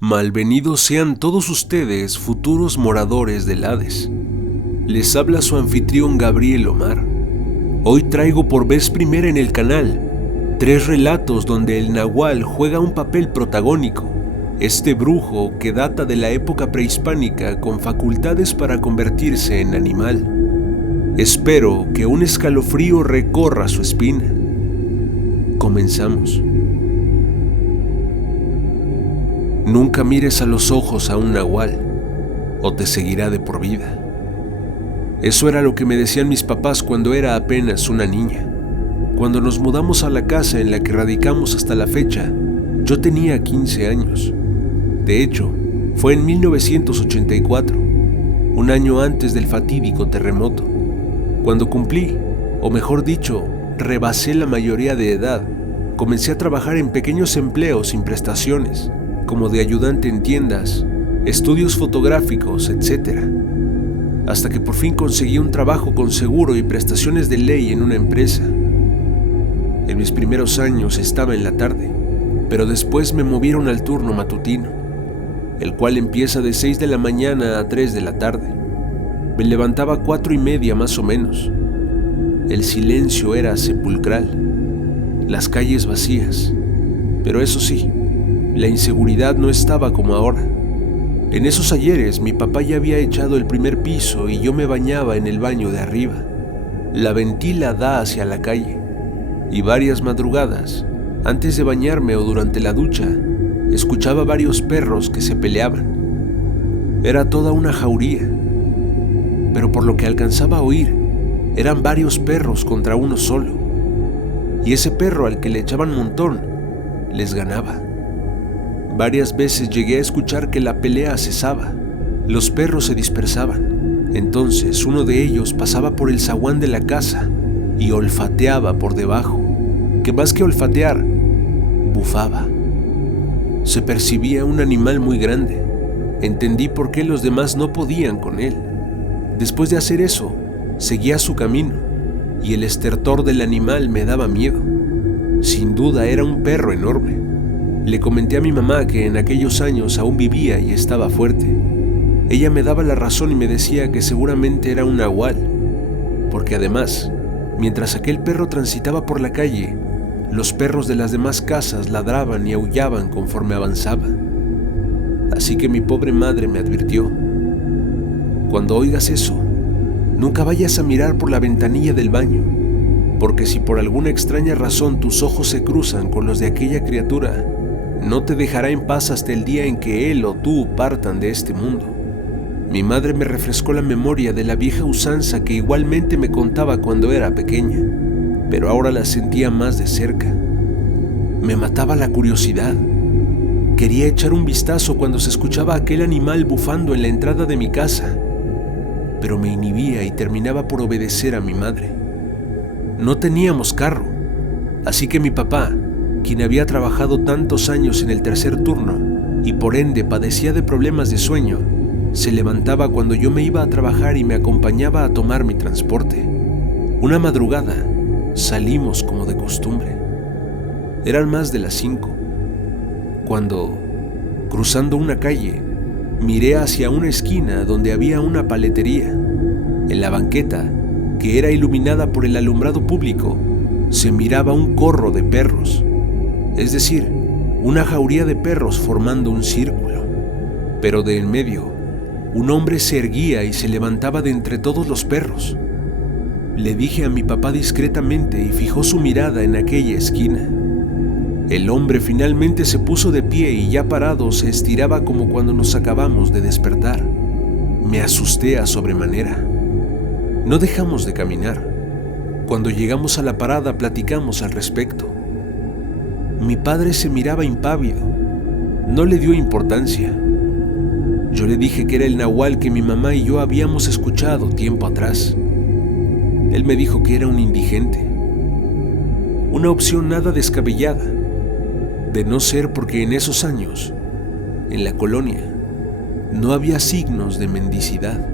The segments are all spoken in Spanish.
Malvenidos sean todos ustedes, futuros moradores del Hades. Les habla su anfitrión Gabriel Omar. Hoy traigo por vez primera en el canal 3 relatos donde el nahual juega un papel protagónico. Este brujo que data de la época prehispánica con facultades para convertirse en animal. Espero que un escalofrío recorra su espina. Comenzamos. Nunca mires a los ojos a un nahual, o te seguirá de por vida. Eso era lo que me decían mis papás cuando era apenas una niña. Cuando nos mudamos a la casa en la que radicamos hasta la fecha, yo tenía 15 años. De hecho, fue en 1984, un año antes del fatídico terremoto. Cuando cumplí, o mejor dicho, rebasé la mayoría de edad, comencé a trabajar en pequeños empleos sin prestaciones, como de ayudante en tiendas, estudios fotográficos, etc. Hasta que por fin conseguí un trabajo con seguro y prestaciones de ley en una empresa. En mis primeros años estaba en la tarde, pero después me movieron al turno matutino, el cual empieza de 6 de la mañana a 3 de la tarde. Me levantaba a 4:30 más o menos. El silencio era sepulcral, las calles vacías, pero eso sí, la inseguridad no estaba como ahora. En esos ayeres mi papá ya había echado el primer piso y yo me bañaba en el baño de arriba. La ventila da hacia la calle y varias madrugadas, antes de bañarme o durante la ducha, escuchaba varios perros que se peleaban. Era toda una jauría, pero por lo que alcanzaba a oír, eran varios perros contra uno solo. Y ese perro al que le echaban montón, les ganaba. Varias veces llegué a escuchar que la pelea cesaba. Los perros se dispersaban. Entonces uno de ellos pasaba por el zaguán de la casa y olfateaba por debajo, que más que olfatear, bufaba. Se percibía un animal muy grande. Entendí por qué los demás no podían con él. Después de hacer eso, seguía su camino, y el estertor del animal me daba miedo. Sin duda era un perro enorme. Le comenté a mi mamá que en aquellos años aún vivía y estaba fuerte. Ella me daba la razón y me decía que seguramente era un nahual, porque además, mientras aquel perro transitaba por la calle, los perros de las demás casas ladraban y aullaban conforme avanzaba. Así que mi pobre madre me advirtió: cuando oigas eso, nunca vayas a mirar por la ventanilla del baño, porque si por alguna extraña razón tus ojos se cruzan con los de aquella criatura, no te dejará en paz hasta el día en que él o tú partan de este mundo. Mi madre me refrescó la memoria de la vieja usanza que igualmente me contaba cuando era pequeña, pero ahora la sentía más de cerca. Me mataba la curiosidad. Quería echar un vistazo cuando se escuchaba aquel animal bufando en la entrada de mi casa, pero me inhibía y terminaba por obedecer a mi madre. No teníamos carro, así que mi papá, quien había trabajado tantos años en el tercer turno y por ende padecía de problemas de sueño, se levantaba cuando yo me iba a trabajar y me acompañaba a tomar mi transporte. Una madrugada salimos como de costumbre. Eran más de las 5, cuando, cruzando una calle, miré hacia una esquina donde había una paletería. En la banqueta, que era iluminada por el alumbrado público, se miraba un corro de perros, es decir, una jauría de perros formando un círculo. Pero de en medio, un hombre se erguía y se levantaba de entre todos los perros. Le dije a mi papá discretamente y fijó su mirada en aquella esquina. El hombre finalmente se puso de pie y ya parado se estiraba como cuando nos acabamos de despertar. Me asusté a sobremanera. No dejamos de caminar. Cuando llegamos a la parada platicamos al respecto. Mi padre se miraba impávido. No le dio importancia. Yo le dije que era el nahual que mi mamá y yo habíamos escuchado tiempo atrás. Él me dijo que era un indigente. Una opción nada descabellada, de no ser porque en esos años, en la colonia, no había signos de mendicidad.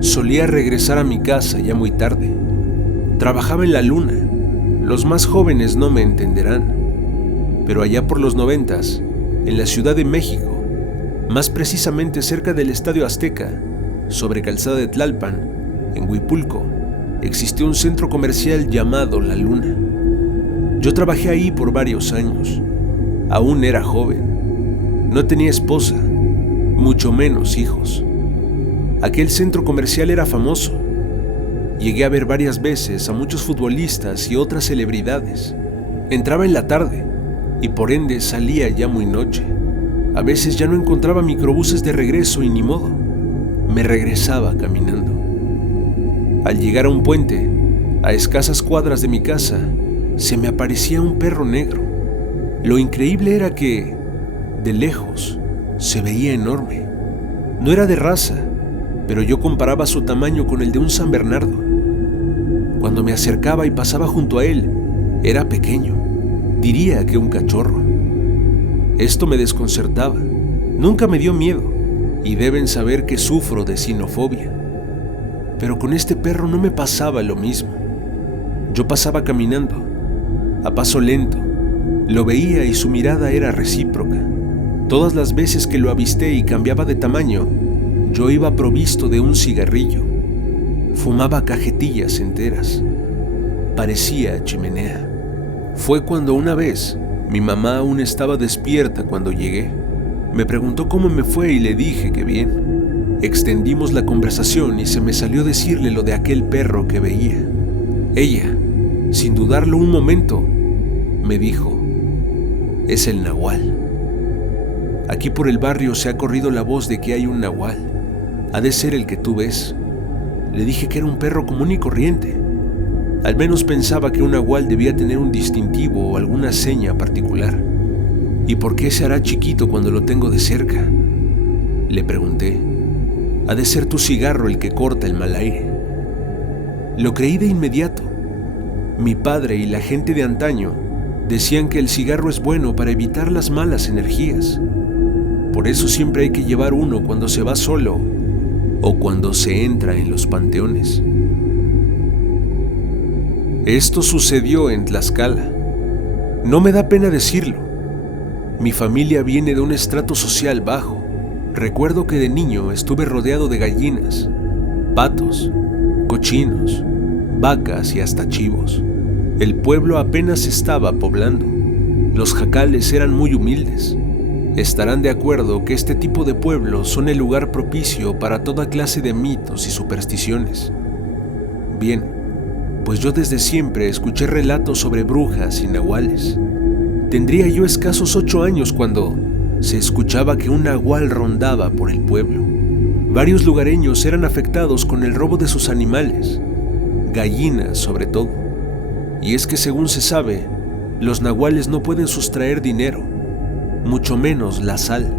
Solía regresar a mi casa ya muy tarde. Trabajaba en la luna. Los más jóvenes no me entenderán, pero allá por los 90s, en la Ciudad de México, más precisamente cerca del Estadio Azteca, sobre Calzada de Tlalpan, en Huipulco, existió un centro comercial llamado La Luna. Yo trabajé ahí por varios años. Aún era joven. No tenía esposa, mucho menos hijos. Aquel centro comercial era famoso. Llegué a ver varias veces a muchos futbolistas y otras celebridades. Entraba en la tarde y por ende salía ya muy noche. A veces ya no encontraba microbuses de regreso y ni modo. Me regresaba caminando. Al llegar a un puente, a escasas cuadras de mi casa, se me aparecía un perro negro. Lo increíble era que, de lejos, se veía enorme. No era de raza, pero yo comparaba su tamaño con el de un San Bernardo. Cuando me acercaba y pasaba junto a él, era pequeño, diría que un cachorro. Esto me desconcertaba, nunca me dio miedo, y deben saber que sufro de sinofobia. Pero con este perro no me pasaba lo mismo. Yo pasaba caminando, a paso lento, lo veía y su mirada era recíproca. Todas las veces que lo avisté y cambiaba de tamaño, yo iba provisto de un cigarrillo. Fumaba cajetillas enteras. Parecía chimenea. Fue cuando una vez, mi mamá aún estaba despierta cuando llegué. Me preguntó cómo me fue y le dije que bien. Extendimos la conversación y se me salió decirle lo de aquel perro que veía. Ella, sin dudarlo un momento, me dijo: es el nahual. Aquí por el barrio se ha corrido la voz de que hay un nahual. Ha de ser el que tú ves. Le dije que era un perro común y corriente. Al menos pensaba que un nahual debía tener un distintivo o alguna seña particular. ¿Y por qué se hará chiquito cuando lo tengo de cerca?, le pregunté. Ha de ser tu cigarro el que corta el mal aire. Lo creí de inmediato. Mi padre y la gente de antaño decían que el cigarro es bueno para evitar las malas energías. Por eso siempre hay que llevar uno cuando se va solo o cuando se entra en los panteones. Esto sucedió en Tlaxcala. No me da pena decirlo. Mi familia viene de un estrato social bajo. Recuerdo que de niño estuve rodeado de gallinas, patos, cochinos, vacas y hasta chivos. El pueblo apenas estaba poblando. Los jacales eran muy humildes. Estarán de acuerdo que este tipo de pueblos son el lugar propicio para toda clase de mitos y supersticiones. Bien, pues yo desde siempre escuché relatos sobre brujas y nahuales. Tendría yo escasos 8 años cuando se escuchaba que un nahual rondaba por el pueblo. Varios lugareños eran afectados con el robo de sus animales, gallinas sobre todo. Y es que según se sabe, los nahuales no pueden sustraer dinero, mucho menos la sal.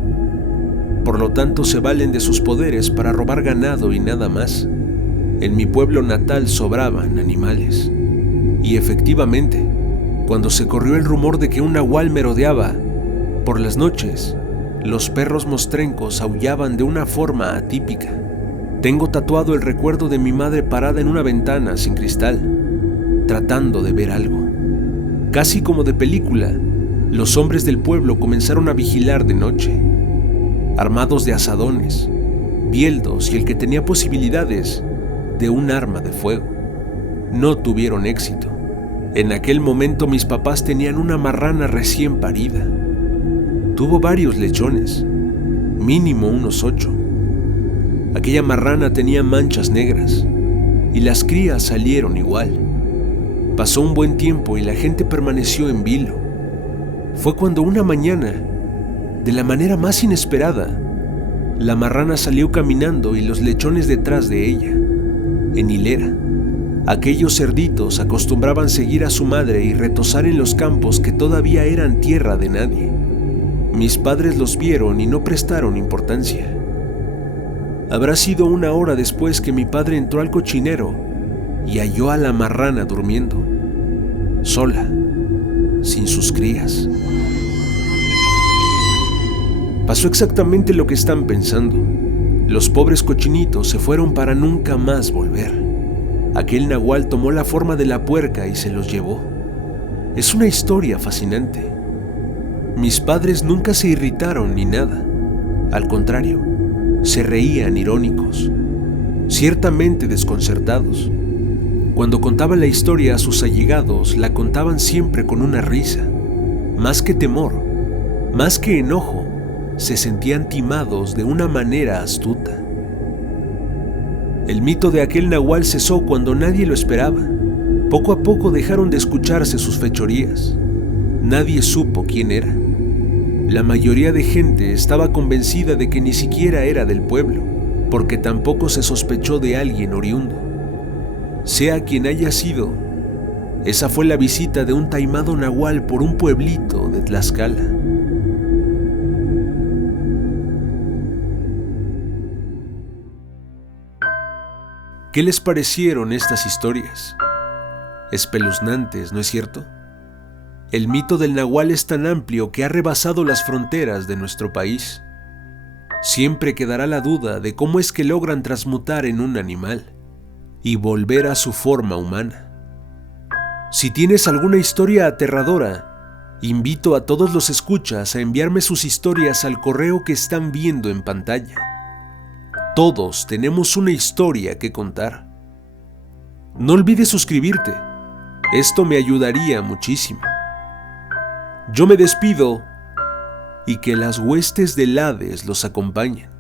Por lo tanto, se valen de sus poderes para robar ganado y nada más. En mi pueblo natal sobraban animales. Y efectivamente, cuando se corrió el rumor de que un nahual merodeaba, por las noches, los perros mostrencos aullaban de una forma atípica. Tengo tatuado el recuerdo de mi madre parada en una ventana sin cristal, tratando de ver algo. Casi como de película, los hombres del pueblo comenzaron a vigilar de noche, armados de azadones, bieldos y el que tenía posibilidades de un arma de fuego. No tuvieron éxito. En aquel momento mis papás tenían una marrana recién parida. Tuvo varios lechones, mínimo unos 8. Aquella marrana tenía manchas negras y las crías salieron igual. Pasó un buen tiempo y la gente permaneció en vilo. Fue cuando una mañana, de la manera más inesperada, la marrana salió caminando y los lechones detrás de ella, en hilera. Aquellos cerditos acostumbraban seguir a su madre y retozar en los campos que todavía eran tierra de nadie. Mis padres los vieron y no prestaron importancia. Habrá sido 1 hora después que mi padre entró al cochinero y halló a la marrana durmiendo, sola, sin sus crías. Pasó exactamente lo que están pensando. Los pobres cochinitos se fueron para nunca más volver. Aquel nahual tomó la forma de la puerca y se los llevó. Es una historia fascinante. Mis padres nunca se irritaron ni nada. Al contrario, se reían irónicos, ciertamente desconcertados. Cuando contaban la historia a sus allegados, la contaban siempre con una risa. Más que temor, más que enojo, se sentían timados de una manera astuta. El mito de aquel nahual cesó cuando nadie lo esperaba. Poco a poco dejaron de escucharse sus fechorías. Nadie supo quién era. La mayoría de gente estaba convencida de que ni siquiera era del pueblo, porque tampoco se sospechó de alguien oriundo. Sea quien haya sido, esa fue la visita de un taimado nahual por un pueblito de Tlaxcala. ¿Qué les parecieron estas historias? Espeluznantes, ¿no es cierto? El mito del nahual es tan amplio que ha rebasado las fronteras de nuestro país. Siempre quedará la duda de cómo es que logran transmutar en un animal y volver a su forma humana. Si tienes alguna historia aterradora, invito a todos los escuchas a enviarme sus historias al correo que están viendo en pantalla. Todos tenemos una historia que contar. No olvides suscribirte, esto me ayudaría muchísimo. Yo me despido y que las huestes del Hades los acompañen.